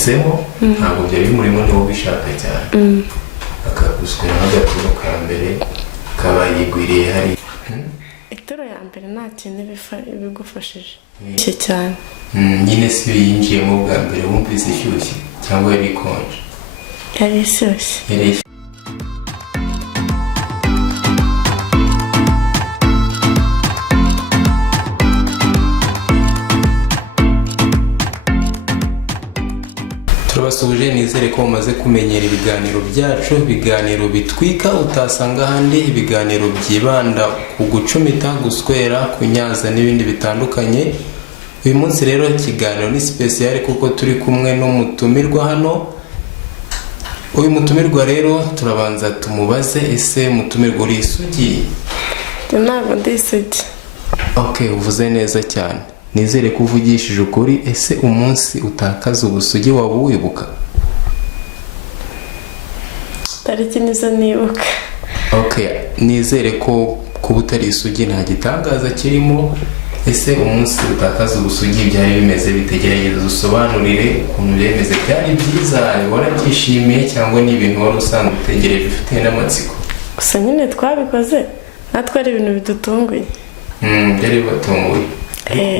yabishyizemo ntabwo byari bimurimo niwo bishaka cyane akaguswera nk'agaturo ka mbere kaba yigwiriye hari ituro ya mbere nta kintu bigufashije cye cyane nyine si yo yinjiyemo bwa mbere wumvise ishyushye cyangwa yari ikonje yari ishyushye turabasuje nizere ko mumaze kumenyera ibiganiro byacu ibiganiro bitwika utasanga ahandi ibiganiro byibanda ku gucumita guswera kunyaza n'ibindi bitandukanye uyu munsi rero ikiganiro ni special kuko turi kumwe n'umutumirwa hano uyu mutumirwa rero turabanza tumubaze ese mutumirwa uri isugi ntabwo ndi isugi uvuze neza cyane nizere ko uvugishije ukuri ese umunsi utakaza ubusugi waba wibuka tariki nizo nibuka nizere ko kuba utari isugi nta gitangaza kirimo ese umunsi utakaza ubusugi byari bimeze bitegerageza usobanurire ukuntu byemeze byari byiza warabyishimiye cyangwa ni ibintu wari usanzwe utegereje ufite n'amatsiko gusa nyine twabikoze natwe ari ibintu bidutunguye byari bibatunguye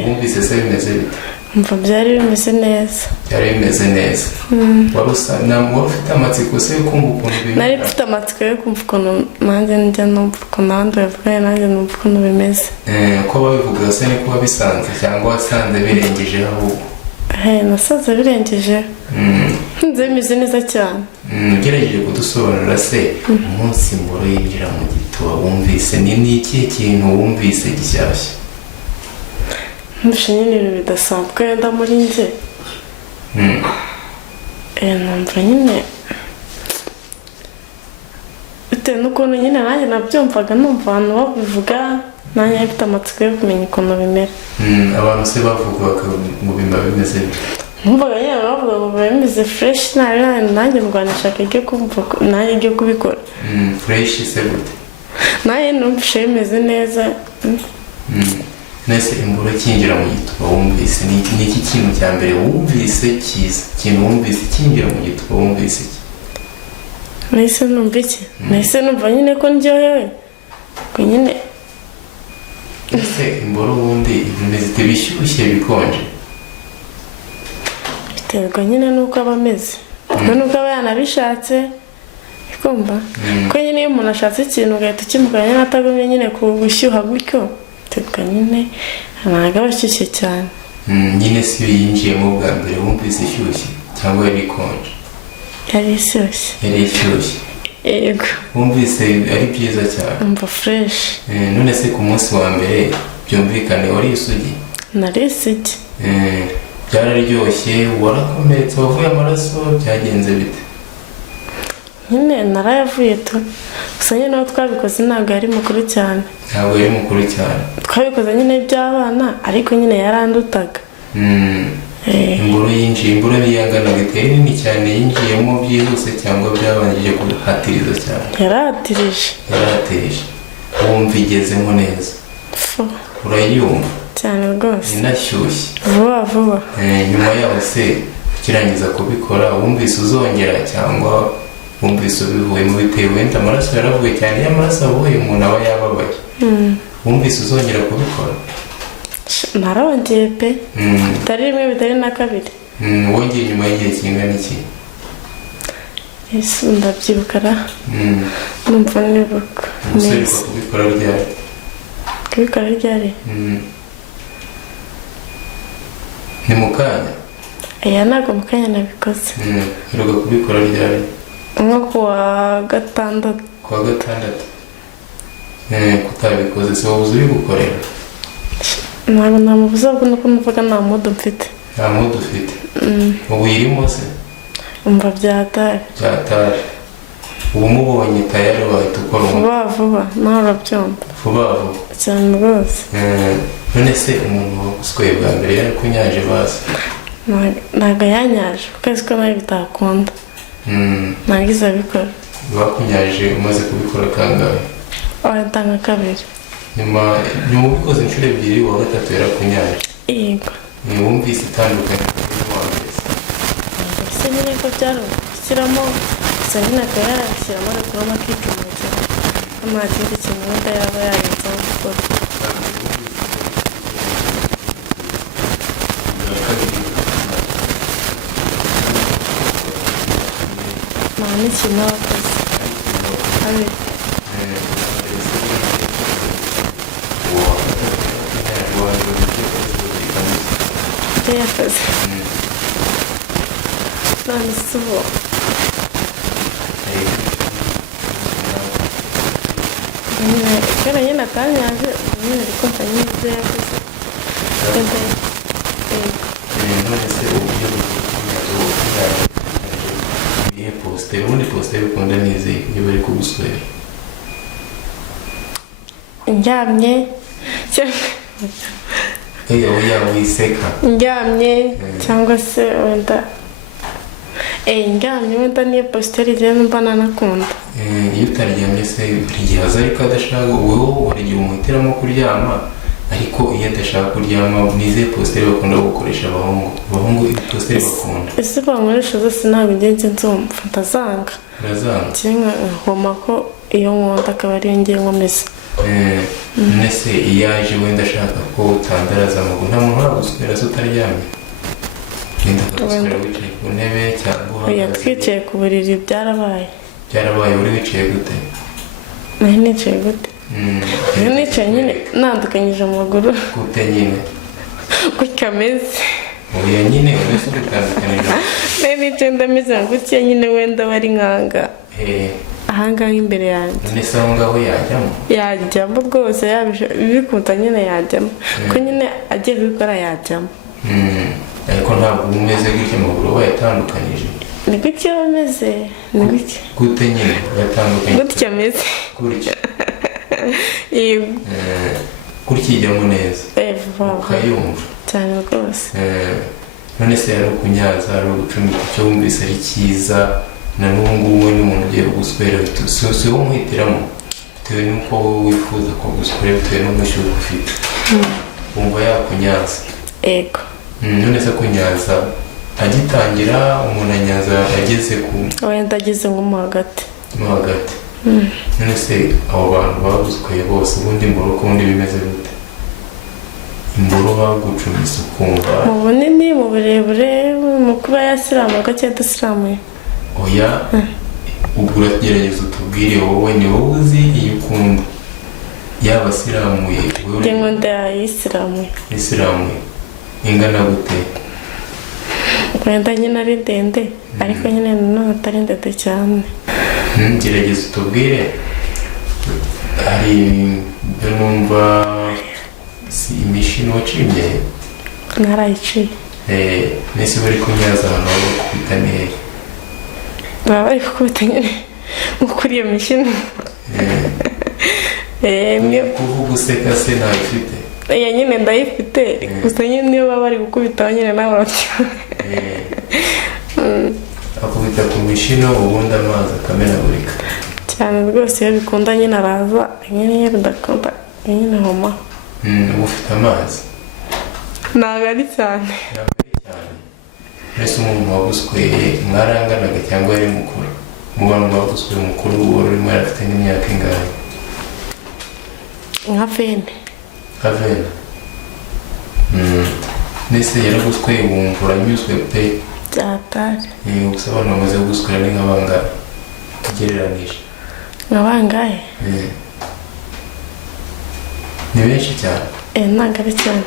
wumvise se bimeze bite mva byari bimeze neza wari ufite amatsiko se yo kumva ukuntu bimeze nari mfite amatsiko yo kumva ukuntu nanjye njya numva ukuntu abandi bavuga nanjye numva ukuntu bimeze ko babivuga se niko wabisanze cyangwa wasanze birengejeho ahubwo nasanze birengejeho nzi bimeze neza cyane ugerageje kudusobanurira se umunsi mboro yinjira mu gituba wumvise ni ikihe kintu wumvise gishyashya mbishe nyine ibintu bidasanzwe wenda muri njye numva nyine bitewe n'ukuntu nyine nanjye nabyumvaga numva abantu babivuga nanjye mfite amatsiko yo kumenya ukuntu bimera abantu se bavuga ngo biba bimeze numvaga nyine bavuga ngo biba bimeze fresh nanjye ndwanishaka iryo kumva nanjye iryo kubikora fresh se gute nanjye numvishe bimeze neza nese imboro kinjira mu gituba wumvise ni iki kintu cya mbere wumvise cyiza ikintu wumvise kinjira mu gituba wumvise iki nahise numva iki nahise numva nyine ko ndyohewe ko nyine ese imboro wundi bimeze bishyushye bikonje biterwa nyine n'uko aba ameze n'uko aba yanabishatse ikumva ko nyine iyo umuntu ashatse ikintu ugahita ukimukanya nyine atagumye nyine ku gushyuha gutyo biterwa nyine ntabwo aba ashyushye cyane nyine si yo yinjiyemo bwa mbere wumvise ishyushye cyangwa yari ikonje yari ishyushye yego wumvise ari byiza cyane umva fresh none se ku munsi wa mbere byumvikane wari isugi nari isugi byararyoshye warakomeretse wavuye amaraso byagenze bite nyine narayavuye tu gusa nyine aho twabikoze ntabwo yari mukuru cyane twabikoze nyine by'abana ariko nyine yarandutaga imboro yinjiye imboro niyangana biteye nini cyane yinjiyemo byihuse cyangwa byabanjije kuhatiriza cyane yarahatirije wumva igezemo neza urayumva cyane rwose inashyushye vuba nyuma yaho se ukirangiza kubikora wumvise uzongera cyangwa wumvise ubivuyemo bitewe wenda amaraso yaravuye cyane iyo amaraso avuye umuntu aba yababaye wumvise uzongera kubikora narongeye pe bitari rimwe bitari na kabiri wongeye nyuma y'igihe kingana iki ese ndabyibukara numva nibuka neza kubikora ryari ni mu kanya ntabwo mu kanya nabikoze heruka kubikora ryari nko kuwa gatandatu kutabikoze se wabuze ubigukorera ntabwo namubuza ahubwo nuko numvaga nta mudu mfite ubu irimo se umva byatari ubu mubonye tayari wahita ukora vuba nawe urabyumva vuba cyane rwose none se umuntu wagusweye bwa mbere yari kunyaje bazi ntabwo yanyaje kuko azi ko nawe bitakunda ntabwo izo abikora bakunyaje umaze kubikora kangahe waratanga kabiri nyuma ubikoze inshuro ebyiri uwa gatatu yarakunyaje yego wumvise itandukanye nyine ko byari gushyiramo gusa nyine akaba yashyiramo agakuramo akicumukira nta kindi kintu wenda yaba yarenzaho gukora. nta n'ikintu aba akoze abiri ibyo yakoze none se ubu nyine kera nyine atanyaje nyine ari kumva nyine ibyo yakoze wenda none se uburyo ibihe positeri ubundi positeri ukunda n'izi iyo bari kuguswera ndyamye oya wiseka ndyamye cyangwa se wenda ndyamye wenda niyo positeri rero mba nanakunda. iyo utaryamye se buri gihe aza ariko adashaka wowe buri gihe umuhitiramo kuryama ariko iyo adashaka kuryama n'izihe positeri bakunda gukoresha abahungu positeri bakunda ese bankoresha zose ntabwo ngenzi nzumva ndazanga urazanga cyangwa nkoma ko iyo nkunda akaba ariyo ngiye nkomeza. none se iyo aje wenda ashaka ko utandaraza amaguru nta muntu waguswera se utaryamye wenda akaguswera wicaye ku ntebe cyangwa oya twicaye ku buriri byarabaye uri wicaye gute nari nicaye gute iyo nicaye nyine nandukanyije amaguru gute nyine gutya ameze oya nyine uretse ugutandukanije nari nicaye ndameze nka gutya nyine wenda bari nkanga ahangaha imbere yanjye none se aho ngaho yajyamo rwose bikunda nyine yajyamo ko nyine agiye kubikora yajyamo ariko ntabwo umeze gutya amaguru wayatandukanyije ni gutya ameze ni gutya gute nyine yatandukanyije gutya ameze gutya yego gutya ijyamo neza ukayumva cyane rwose none se ari ukunyaza ari ugucumita icyo wumvise ari cyiza na n'ubu ngubu n'umuntu ugiye kuguswera si wowe umuhitiramo bitewe n'uko wowe wifuza ko guswera bitewe n'umushyuhe ufite wumva yakunyaza ego none se kunyaza agitangira umuntu anyaza ageze ku wenda ageze nko mo hagati none se abo bantu bagusweye bose ubundi imboro ko ubundi bimeze gute imboro bagucumise ukumva mu bunini mu burebure mu kuba yasiramuka cyangwa adasiramuye oya ubwo uragerageza utubwire wowe ni wowe uzi iyo ukunda yaba asiramuye njye nkunda yayisiramuye ingana gute wenda nyine ari ndende ariko nyine nanone atari ndende cyane gerageza utubwire hari ibyo numva si imishino wacimye narayiciye nese bari kunyaza ahantu baba bakubita neza baba bari gukubita nyine kuri iyo mishino kuvuga useka se ntayo ufite iya nyine ndayifite gusa nyine niyo baba bari gukubitaho nyine nawe urabyibona akubita ku mishino ubundi amazi akamenagurika cyane rwose iyo bikunda nyine araza nyine iyo bidakunda nyine homa uba ufite amazi ntabwo ari cyane mbese umuntu wagusweye mwaranganaga cyangwa yari mukuru mu bantu bagusweye umukuru wari urimo yarafite n'imyaka ingahe nka vene mbese yaragusweye wumva uranyuzwe pe byatari gusa abantu bamaze kuguswera ni nk'abangahe ugereranije nk'abangahe ni benshi cyane ntabwo ari cyane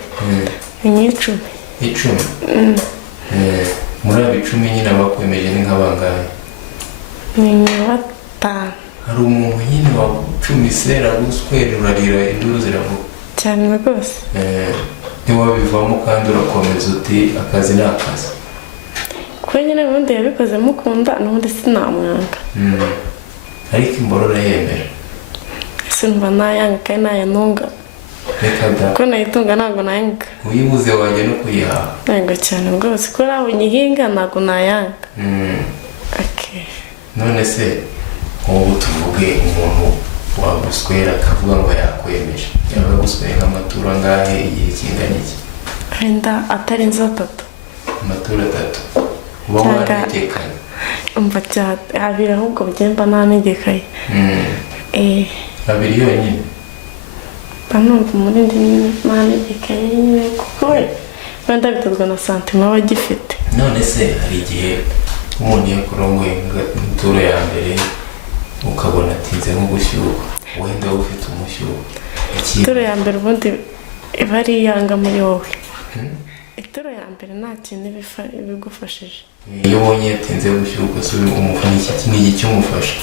ni nk'icumi muri abo 10 nyine abakwemeje ni nk'abangahe ni nka batanu hari umuntu nyine wacumise araguswera urarira induru ziravuga cyane rwose ntiwabivamo kandi urakomeza uti akazi ni akazi kuko nyine ubundi yabikoze mukunda n'ubundi sinamwanga ariko imboro urayemera ese numva nayanga kandi nayanunga reka da kuko nayitunga ntabwo nayanga uyibuze wajya no kuyihaha ntabwo cyane rwose ko nawe nyihinga ntabwo nayanga none se ubu tuvuge umuntu waguswera akavuga ngo yakwemeje yaba agusweye nk'amaturo angahe igihe kingana iki wenda atarenze 3 amaturo 3 uba wanegekanye umva abiri ahubwo bugenda ntanegekaye abiri yonyine banumva umurindi nyine ntanegekaye nyine kuko wenda bitozwa na santima aba agifite. none se hari igihe umuntu yakurongoye inturo ya mbere ukabona atinze nko gushyuha wenda wowe ufite umushyuho ituro ya mbere ubundi iba ari iyanga muri wowe. ituro ya mbere nta kintu ibigufashije. iyo ubonye yatinze gushyuha ugasubira umufana iki ni iki umufasha?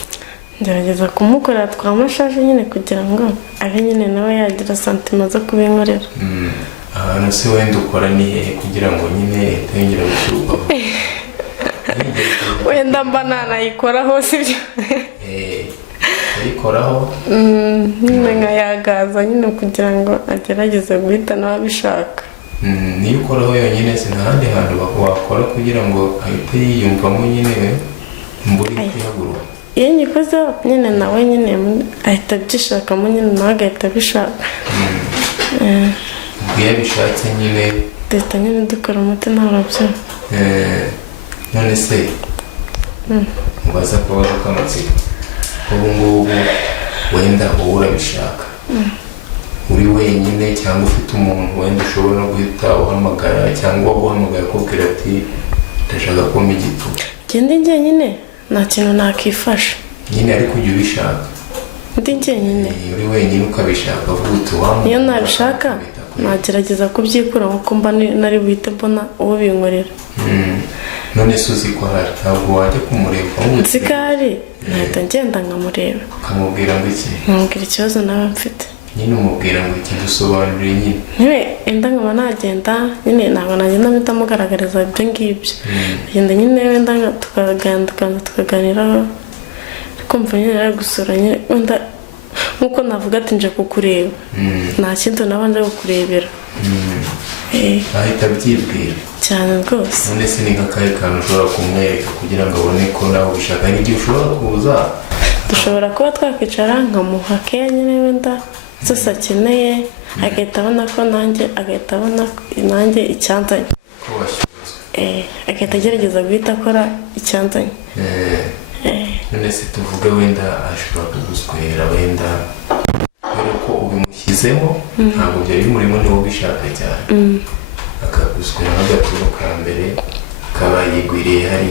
ngerageza kumukorera twa mashaje nyine kugira ngo abe nyine nawe yagira santima zo kubinkorera. ahantu se wenda ukora ni hehe kugira ngo nyine itongera gushyuha? wenda mba nanayikoraho sibyo? ayikoraho nyine nkayagaza nyine kugira ngo agerageze guhita nawe abishaka. niyo ukoraho yonyine si ntahandi hantu wakora kugira ngo ahite yiyumvamo nyine mburi kwihaguruka? iyo nyikozeho nyine nawe nyine ahita abyishakamo nyine nawe agahita abishaka. iyo abishatse nyine duhita nyine dukora umuti ntarabyo. none se mubaza kubaho k'amatsiko ubu ngubu wenda wowe urabishaka uri wenyine cyangwa ufite umuntu wenda ushobora no guhita uhamagara cyangwa uhamagara akubwira ati ndashaka kumpa igipfuko? ngende njyenyine nta kintu nakifasha nyine ariko ujya ubishaka ndi njyenyine. uri wenyine ukabishaka avuga uti wamuha niyo nabishaka nagerageza kubyikura kuko mba nari buhite mbona uwo binkorera. none se uzi ko hari ntabwo wajya kumureba nzi ko hari nahita ngenda nkamureba ukamubwira ngo iki? nkamubwira ikibazo nawe mfite nyine umubwira ngo iki dusobanurire nyine niwe enda nkaba nagenda nyine ntabwo nagenda mpita mugaragariza ibyo ngibyo agenda nyine wenda tukaganiraho kumva nyine ari gusura nyine wenda nkuko navuga ati nje kukureba nta kindi naba nje kukurebera. ahita abyibwira cyane rwose. none se ni nk'akahe kantu ushobora kumwereka kugira ngo abone ko nawe ubishaka? hari igihe ushobora kuza dushobora kuba twakwicara nkamuha keya nyine wenda zose akeneye agahita abona ko agahita abona nanjye icyanzanye ko washyutswe agahita agerageza guhita akora icyanzanye. none se tuvuge wenda ashobora kuguswera wenda kubera ko ubimushyizemo ntabwo byari bimurimo niwo ubishaka cyane akaguswera nk'agaturo ka mbere kaba yigwiriye hariya